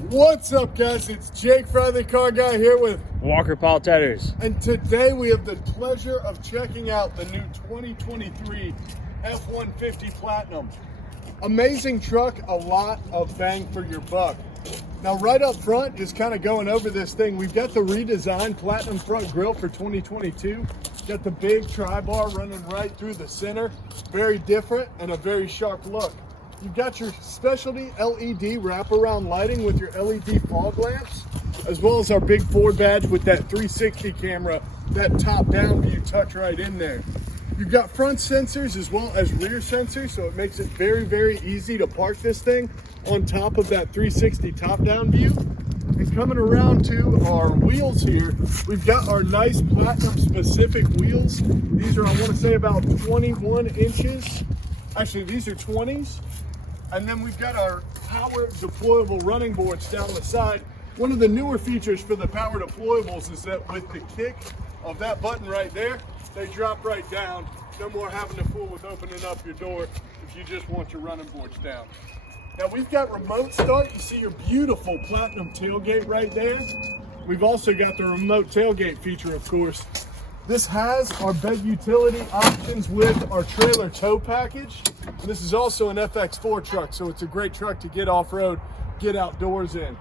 What's up, guys? It's Jake Friday, car guy, here with Walker Paul Tedders. And today we have the pleasure of checking out the new 2023 F150 Platinum. Amazing truck, a lot of bang for your buck. Now, right up front, just kind of going over this thing, we've got the redesigned Platinum front grille for 2022. Got the big tri-bar running right through the center. Very different and a very sharp look. You've got your specialty LED wraparound lighting with your LED fog lamps, as well as our big Ford badge with that 360 camera, that top-down view tucked right in there. You've got front sensors as well as rear sensors, so it makes it very, very easy to park this thing on top of that 360 top-down view. And coming around to our wheels here, we've got our nice Platinum-specific wheels. These are, I want to say, about 21 inches. Actually, these are 20s. And then we've got our power deployable running boards down the side. One of the newer features for the power deployables is that with the kick of that button right there, they drop right down. No more having to fool with opening up your door if you just want your running boards down. Now we've got remote start. You see your beautiful Platinum tailgate right there. We've also got the remote tailgate feature, of course. This has our bed utility options with our trailer tow package. And this is also an FX4 truck, so it's a great truck to get off-road, get outdoors in.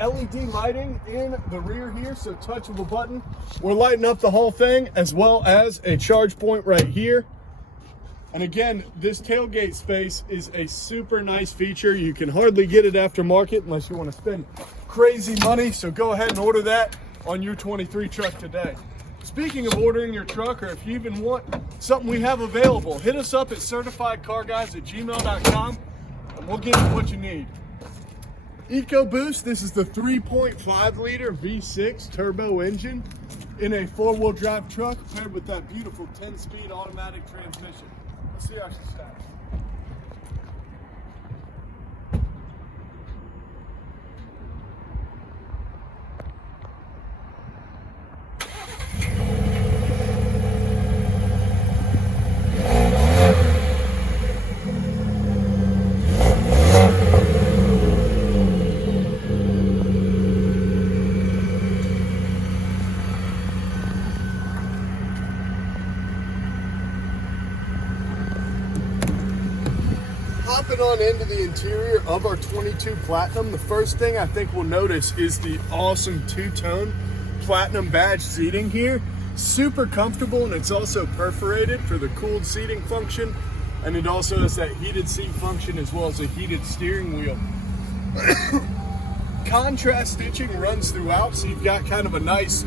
LED lighting in the rear here, so touch of a button. We're lighting up the whole thing, as well as a charge point right here. And again, this tailgate space is a super nice feature. You can hardly get it aftermarket unless you want to spend crazy money, so go ahead and order that on your 23 truck today. Speaking of ordering your truck, or if you even want something we have available, hit us up at certifiedcarguys@gmail.com and we'll get you what you need. EcoBoost, this is the 3.5 liter V6 turbo engine in a 4-wheel drive truck paired with that beautiful 10-speed automatic transmission. Let's see how she stacks. Hopping on into the interior of our 22 Platinum, the first thing I think we'll notice is the awesome two-tone Platinum badge seating here. Super comfortable, and it's also perforated for the cooled seating function, and it also has that heated seat function as well as a heated steering wheel. Contrast stitching runs throughout, so you've got kind of a nice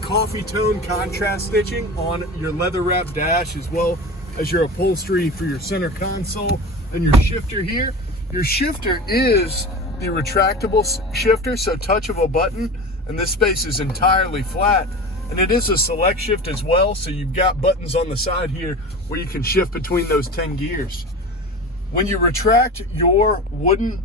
coffee tone contrast stitching on your leather wrap dash, as well as your upholstery for your center console and your shifter here. Your shifter is the retractable shifter, so touch of a button, and this space is entirely flat. And it is a select shift as well, so you've got buttons on the side here where you can shift between those 10 gears. When you retract your wooden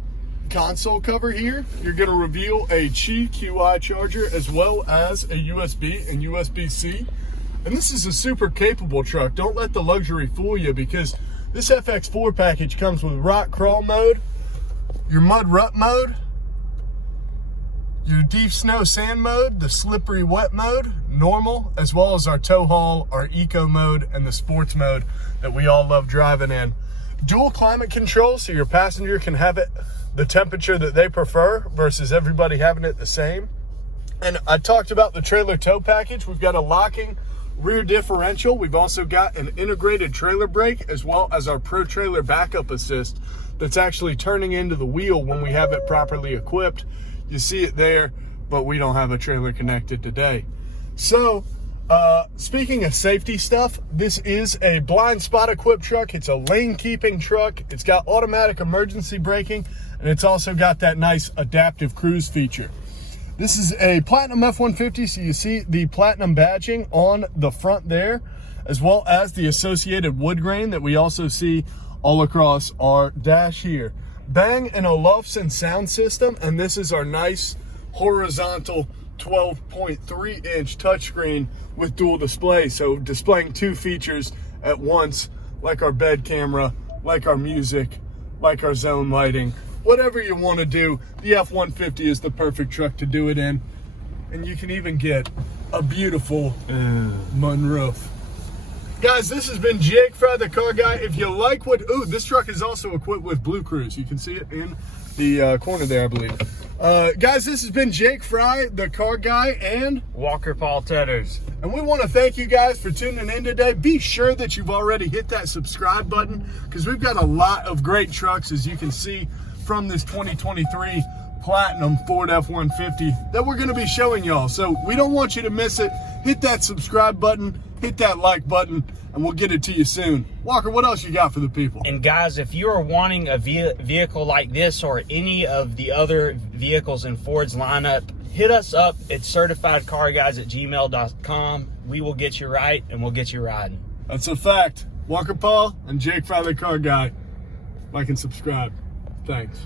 console cover here, you're going to reveal a Qi QI charger as well as a USB and USB-C. And this is a super capable truck. Don't let the luxury fool you, because this FX4 package comes with rock crawl mode, your mud rut mode, your deep snow sand mode, the slippery wet mode, normal, as well as our tow haul, our eco mode, and the sports mode that we all love driving in. Dual climate control, so your passenger can have it the temperature that they prefer versus everybody having it the same. And I talked about the trailer tow package. We've got a locking rear differential. We've also got an integrated trailer brake, as well as our Pro Trailer backup assist that's actually turning into the wheel when we have it properly equipped. You see it there, but we don't have a trailer connected today. So speaking of safety stuff, this is a blind spot equipped truck. It's a lane keeping truck. It's got automatic emergency braking, and it's also got that nice adaptive cruise feature. This is a Platinum F150, so you see the Platinum badging on the front there, as well as the associated wood grain that we also see all across our dash here. Bang & Olufsen sound system, and this is our nice horizontal 12.3-inch touchscreen with dual display, so displaying two features at once, like our bed camera, like our music, like our zone lighting, whatever you want to do, the F150 is the perfect truck to do it in. And you can even get a beautiful moonroof. Guys, this has been Jake Fry, the car guy. If you like what, this truck is also equipped with Blue Cruise. You can see it in the corner there, I believe. Guys, this has been Jake Fry, the car guy, and Walker Paul Tedders. And we want to thank you guys for tuning in today. Be sure that you've already hit that subscribe button, because we've got a lot of great trucks, as you can see, from this 2023 Platinum Ford F-150 that we're going to be showing y'all. So we don't want you to miss it. Hit that subscribe button, hit that like button, and we'll get it to you soon. Walker, what else you got for the people? And guys, if you are wanting a vehicle like this or any of the other vehicles in Ford's lineup, hit us up at certifiedcarguys@gmail.com. We will get you right, and we'll get you riding. That's a fact. Walker Paul and Jake Fry, the car guy. Like and subscribe. Thanks.